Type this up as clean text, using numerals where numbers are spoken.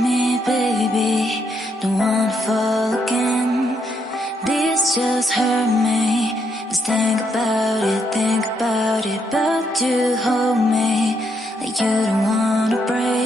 me, baby. Don't wanna fall again. This just hurt me. Just think about it, but you hold me like you don't wanna break.